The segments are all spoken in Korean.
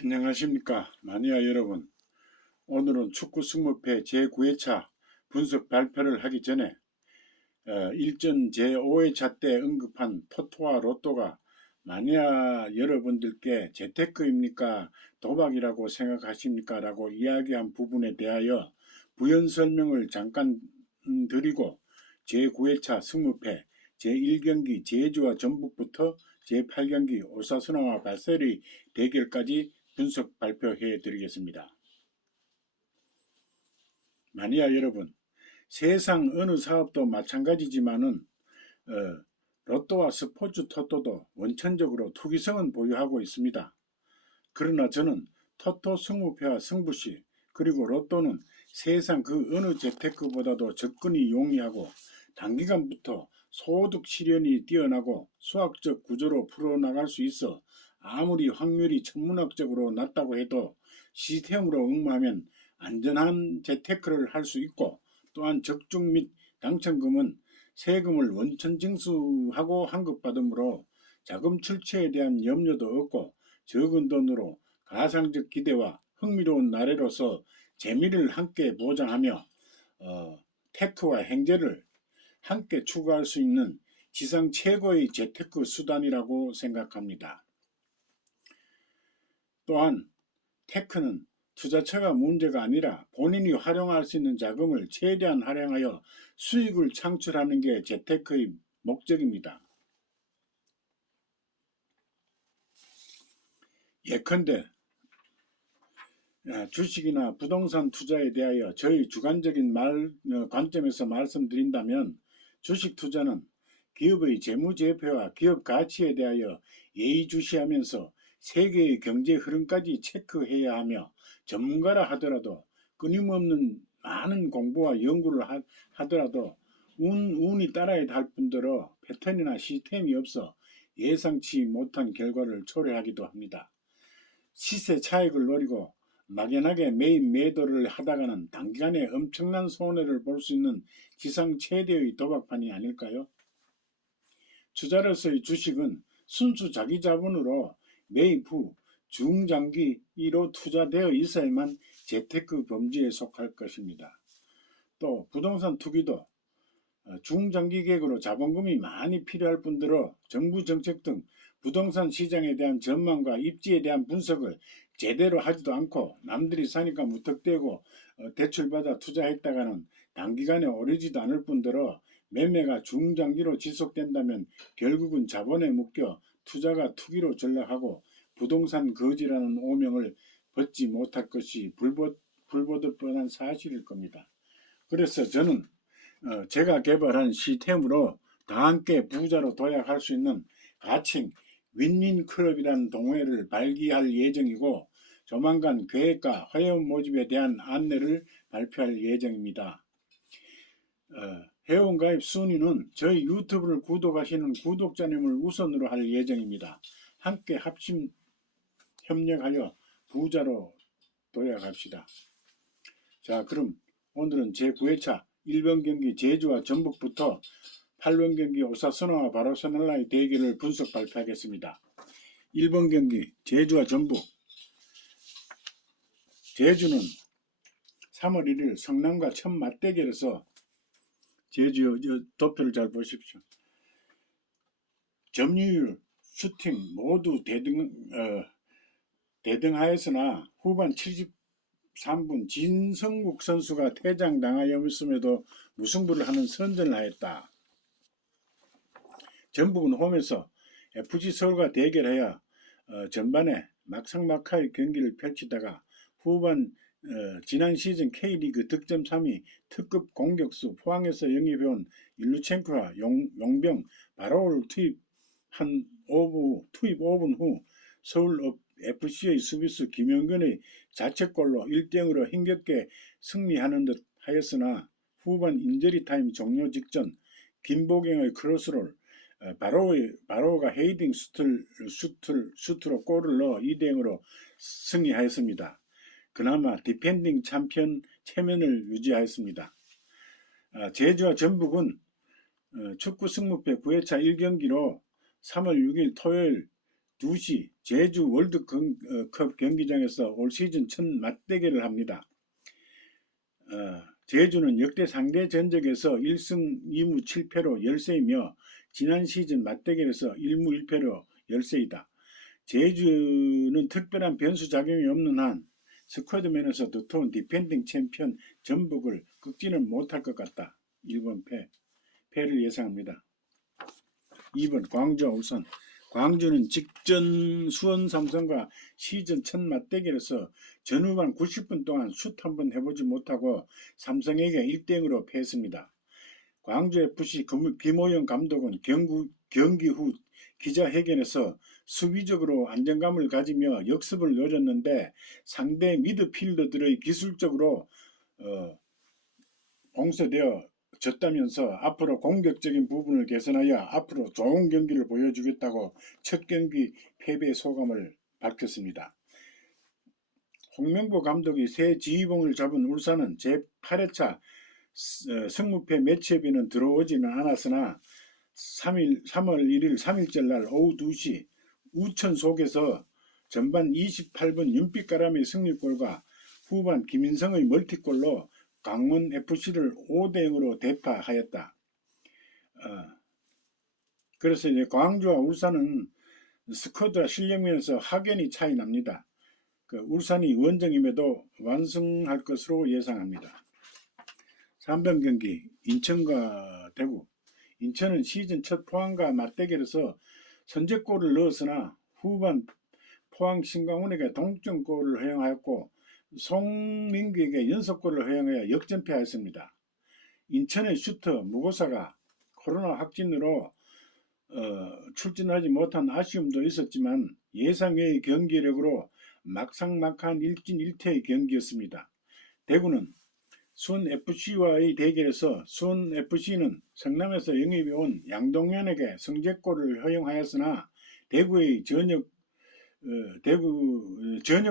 안녕하십니까 마니아 여러분. 오늘은 축구 승무패 제9회차 분석 발표를 하기 전에 일전 제5회차 때 언급한 토토와 로또가 마니아 여러분들께 재테크입니까 도박이라고 생각하십니까 라고 이야기한 부분에 대하여 부연 설명을 잠깐 드리고, 제9회차 승무패 제1경기 제주와 전북부터 제8경기 오사수나와 바셀의 대결까지 분석 발표해 드리겠습니다. 마니아 여러분, 세상 어느 사업도 마찬가지지만은 로또와 스포츠 토토도 원천적으로 투기성은 보유하고 있습니다. 그러나 저는 토토 승무패와 승부시 그리고 로또는 세상 그 어느 재테크보다도 접근이 용이하고 단기간부터 소득 실현이 뛰어나고 수학적 구조로 풀어나갈 수 있어 아무리 확률이 천문학적으로 낮다고 해도 시스템으로 응모하면 안전한 재테크를 할 수 있고, 또한 적중 및 당첨금은 세금을 원천 징수하고 환급받으므로 자금 출처에 대한 염려도 없고 적은 돈으로 가상적 기대와 흥미로운 나래로서 재미를 함께 보장하며 테크와 행제를 함께 추구할 수 있는 지상 최고의 재테크 수단이라고 생각합니다. 또한 테크는 투자처가 문제가 아니라 본인이 활용할 수 있는 자금을 최대한 활용하여 수익을 창출하는 게 재테크의 목적입니다. 예컨대 주식이나 부동산 투자에 대하여 저희 주관적인 관점에서 말씀드린다면, 주식 투자는 기업의 재무제표와 기업 가치에 대하여 예의주시하면서 세계의 경제 흐름까지 체크해야 하며, 전문가라 하더라도 끊임없는 많은 공부와 연구를 하더라도 운이 따라야 할 뿐더러 패턴이나 시스템이 없어 예상치 못한 결과를 초래하기도 합니다. 시세 차익을 노리고 막연하게 매입 매도를 하다가는 단기간에 엄청난 손해를 볼 수 있는 지상 최대의 도박판이 아닐까요? 투자로서의 주식은 순수 자기 자본으로 매입 후 중장기로 투자되어 있어야만 재테크 범주에 속할 것입니다. 또 부동산 투기도 중장기 계획으로 자본금이 많이 필요할 뿐더러 정부 정책 등 부동산 시장에 대한 전망과 입지에 대한 분석을 제대로 하지도 않고 남들이 사니까 무턱대고 대출받아 투자했다가는 단기간에 오르지도 않을 뿐더러 매매가 중장기로 지속된다면 결국은 자본에 묶여 투자가 투기로 전락하고 부동산 거지라는 오명을 벗지 못할 것이 불보듯 뻔한 사실일 겁니다. 그래서 저는 제가 개발한 시스템으로 다 함께 부자로 도약할 수 있는 가칭 윈윈 클럽이라는 동호회를 발기할 예정이고, 조만간 계획과 회원 모집에 대한 안내를 발표할 예정입니다. 회원 가입 순위는 저희 유튜브를 구독하시는 구독자님을 우선으로 할 예정입니다. 함께 합심 협력하여 부자로 도약합시다. 자, 그럼 오늘은 제9회차 1번 경기 제주와 전북부터 8번 경기 오사수나와 바르셀로나의 대결을 분석 발표하겠습니다. 1번 경기 제주와 전북. 제주는 3월 1일 성남과 첫 맞대결에서 제주 도표를 잘 보십시오. 점유율, 슈팅 모두 대등하였으나 후반 73분 진성국 선수가 퇴장당하였음에도 무승부를 하는 선전을 하였다. 전북은 홈에서 FC서울과 대결하여 전반에 막상막하의 경기를 펼치다가 후반 지난 시즌 K리그 득점 3위 특급 공격수 포항에서 영입해온 일루첸코와 용병 바로를 투입 5분 후 서울 FC의 수비수 김영근의 자책골로 1대0으로 힘겹게 승리하는 듯 하였으나, 후반 인저리 타임 종료 직전 김보경의 크로스를 바로가 헤이딩 슈트로 골을 넣어 2대0으로 승리하였습니다. 그나마 디펜딩 챔피언 체면을 유지하였습니다. 제주와 전북은 축구 승무패 9회차 1경기로 3월 6일 토요일 2시 제주 월드컵 경기장에서 올 시즌 첫 맞대결을 합니다. 제주는 역대 상대 전적에서 1승 2무 7패로 열세이며 지난 시즌 맞대결에서 1무 1패로 열세이다. 제주는 특별한 변수 작용이 없는 한 스쿼드 면에서 두터운 디펜딩 챔피언 전북을 꺾지는 못할 것 같다. 1번 패를 예상합니다. 2번 광주와 울산. 광주는 직전 수원 삼성과 시즌 첫 맞대결에서 전후반 90분 동안 슛 한번 해보지 못하고 삼성에게 1대0으로 패했습니다. 광주FC 김호영 감독은 경기 후 기자회견에서 수비적으로 안정감을 가지며 역습을 노렸는데 상대 미드필더들의 기술적으로 봉쇄되어 졌다면서 앞으로 공격적인 부분을 개선하여 앞으로 좋은 경기를 보여주겠다고 첫 경기 패배 소감을 밝혔습니다. 홍명보 감독이 새 지휘봉을 잡은 울산은 제8회차 승무패 매치업에는 들어오지는 않았으나 3월 1일 3일절 날 오후 2시 우천 속에서 전반 28분 윤빛가람의 승리골과 후반 김인성의 멀티골로 강원FC를 5대0으로 대파하였다. 그래서 이제 광주와 울산은 스쿼드와 실력면에서 확연히 차이 납니다. 울산이 원정임에도 완승할 것으로 예상합니다. 3번 경기 인천과 대구. 인천은 시즌 첫 포항과 맞대결에서 선제골을 넣었으나 후반 포항 신강훈에게 동점골을 허용하였고 송민규에게 연속골을 허용하여 역전패하였습니다. 인천의 슈터 무고사가 코로나 확진으로 출전하지 못한 아쉬움도 있었지만 예상외의 경기력으로 막상막한 1진1퇴의 경기였습니다. 대구는 수원FC와의 대결에서 수원FC는 성남에서 영입해 온 양동현에게 성제골을 허용하였으나 대구의 전역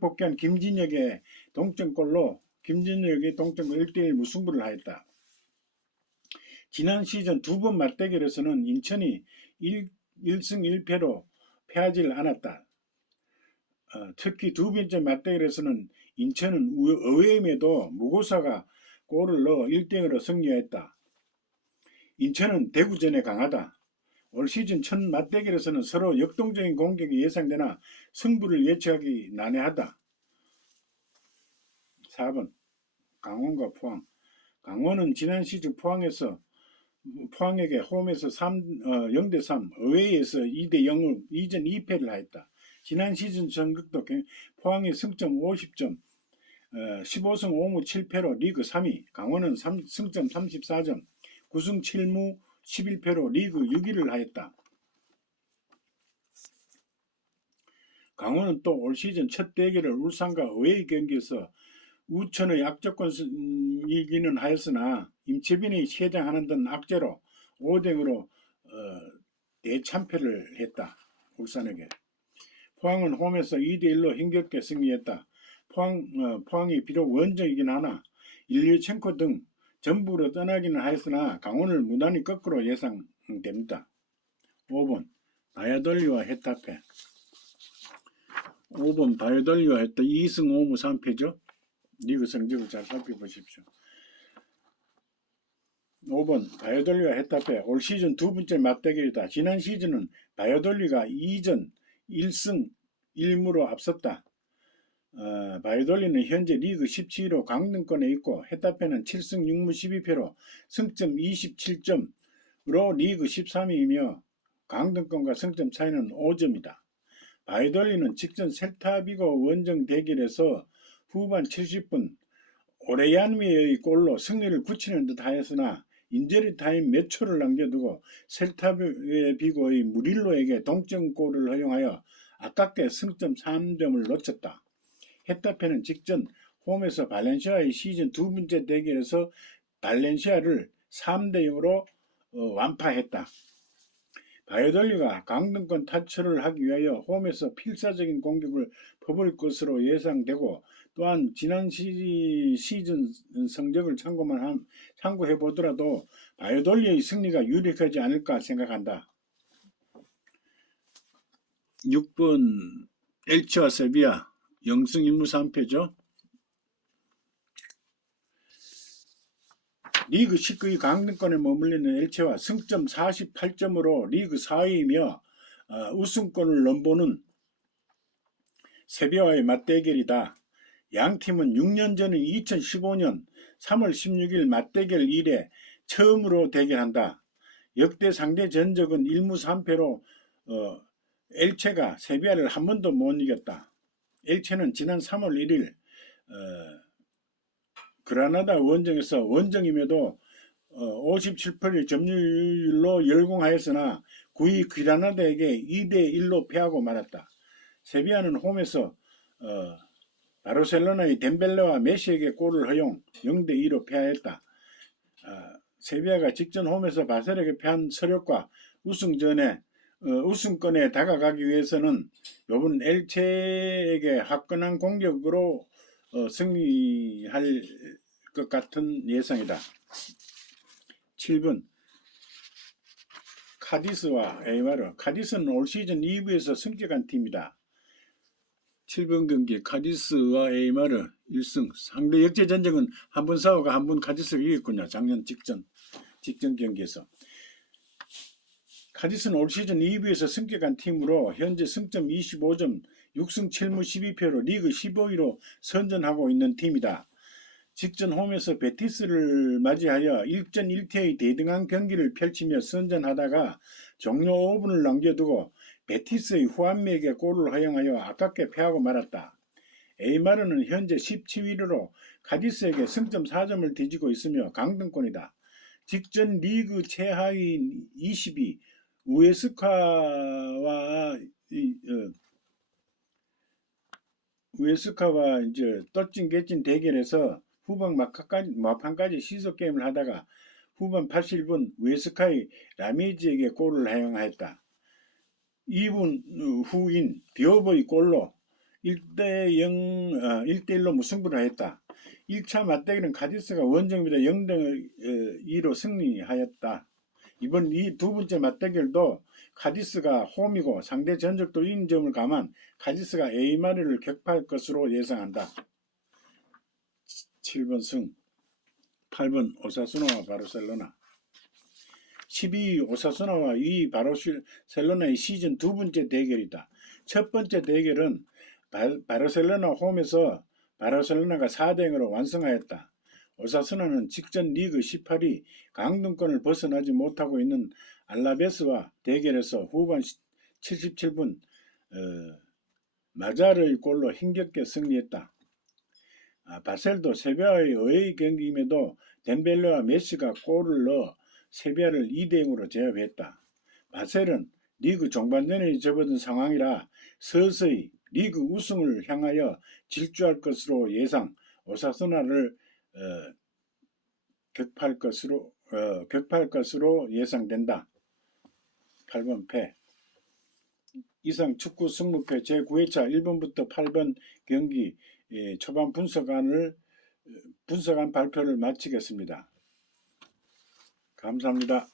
복귀한 김진혁의 동점골로 김진혁의 동점골 1대1 무승부를 하였다. 지난 시즌 두 번 맞대결에서는 인천이 1승 1패로 패하지 않았다. 특히 두 번째 맞대결에서는 인천은 의외임에도 무고사가 골을 넣어 1대0으로 승리했다. 인천은 대구전에 강하다. 올 시즌 첫 맞대결에서는 서로 역동적인 공격이 예상되나 승부를 예측하기 난해하다. 4번 강원과 포항. 강원은 지난 시즌 포항에게 홈에서 0대3, 어웨이에서 2대0을 이전 2패를 하였다. 지난 시즌 전극도 포항의 승점 50점, 15승 5무 7패로 리그 3위, 강원은 승점 34점, 9승 7무 11패로 리그 6위를 하였다. 강원은 또 올 시즌 첫 대결을 울산과 어웨이 경기에서 우천의 악조건 이기는 하였으나 임채빈이 퇴장하는 등 악재로 5대0으로 대참패를 했다. 울산에게. 포항은 홈에서 2대1로 힘겹게 승리했다. 포항이 비록 원정이긴 하나 일류첸코 등 전북으로 떠나기는 하였으나 강원을 무난히 거꾸로 예상됩니다. 5번 바야돌리와 헤타페. 5번 바야돌리와 헤타 2승 5무 3패죠. 리그 성적을 잘 살펴보십시오. 5번 바야돌리와 헤타페. 올 시즌 두 번째 맞대결이다. 지난 시즌은 바야돌리가 2전 1승 1무로 앞섰다. 바이돌리는 현재 리그 17위로 강등권에 있고 헤타페는 7승 6무 12패로 승점 27점으로 리그 13위이며 강등권과 승점 차이는 5점이다. 바이돌리는 직전 셀타비고 원정 대결에서 후반 70분 오레얀미의 골로 승리를 굳히는 듯 하였으나 인저리 타임 몇 초를 남겨두고 셀타비고의 무릴로에게 동점골을 허용하여 아깝게 승점 3점을 놓쳤다. 헤타페는 직전 홈에서 발렌시아의 시즌 두 번째 대결에서 발렌시아를 3대0으로 완파했다. 바이돌리가 강등권 탈출을 하기 위하여 홈에서 필사적인 공격을 퍼볼 것으로 예상되고 또한 지난 시즌 성적을 참고해 보더라도 바이돌리의 승리가 유력하지 않을까 생각한다. 6번 엘체와 세비야 0승 1무 3패죠. 리그 19위 강등권에 머물리는 엘체와 승점 48점으로 리그 4위이며 우승권을 넘보는 세비야와의 맞대결이다. 양 팀은 6년 전인 2015년 3월 16일 맞대결 이래 처음으로 대결한다. 역대 상대 전적은 1무 3패로 엘체가 세비야를 한 번도 못 이겼다. 엘체는 지난 3월 1일 그라나다 원정에서 원정임에도 57% 점유율로 열공하였으나 9위 그라나다에게 2대1로 패하고 말았다. 세비야는 홈에서 바르셀로나의 덴벨레와 메시에게 골을 허용 0대2로 패하였다. 세비야가 직전 홈에서 바셀에게 패한 서력과 우승권에 다가가기 위해서는 이번 엘체에게 화끈한 공격으로 승리할 것 같은 예상이다. 7번 카디스와 에이마르. 카디스는 올 시즌 2부에서 승격한 팀이다. 7번 경기 카디스와 에이마르 1승. 상대 역대 전적은 한 번 싸우고 한 번 카디스가 이겼군요. 작년 직전 경기에서. 카디스는 올 시즌 2부에서 승격한 팀으로 현재 승점 25점 6승 7무 12패로 리그 15위로 선전하고 있는 팀이다. 직전 홈에서 베티스를 맞이하여 1전 1패의 대등한 경기를 펼치며 선전하다가 종료 5분을 남겨두고 베티스의 후안메에게 골을 허용하여 아깝게 패하고 말았다. 에이마르는 현재 17위로 카디스에게 승점 4점을 뒤지고 있으며 강등권이다. 직전 리그 최하위 20위 우에스카와 이제 떠찐 개찐 대결에서 후반 막판까지 시속 게임을 하다가 후반 81분 우에스카의 라미지에게 골을 허용하였다. 2분 후인 디오버의 골로 1대1로 무승부를 하였다. 1차 맞대결은 카디스가 원정입니다. 0대2로 승리하였다. 이번 두 번째 맞대결도 카디스가 홈이고 상대 전적도 인점을 감안 카디스가 에이마르를 격파할 것으로 예상한다. 7번 승. 8번 오사수나와 바르셀로나. 12위 오사수나와 2위 바르셀로나의 시즌 두 번째 대결이다. 첫 번째 대결은 바르셀로나 홈에서 바르셀로나가 4대0으로 완승하였다. 오사수나는 직전 리그 18위 강등권을 벗어나지 못하고 있는 알라베스와 대결에서 후반 77분 마자르의 골로 힘겹게 승리했다. 바셀도 세비야의 어웨이 경기임에도 덴벨레와 메시가 골을 넣어 세비야를 2대0으로 제압했다. 바셀은 리그 종반전에 접어든 상황이라 서서히 리그 우승을 향하여 질주할 것으로 예상, 오사수나를 격파할 것으로 예상된다. 8번 패. 이상 축구 승무패 제9회차 1번부터 8번 경기 초반 분석안 발표를 마치겠습니다. 감사합니다.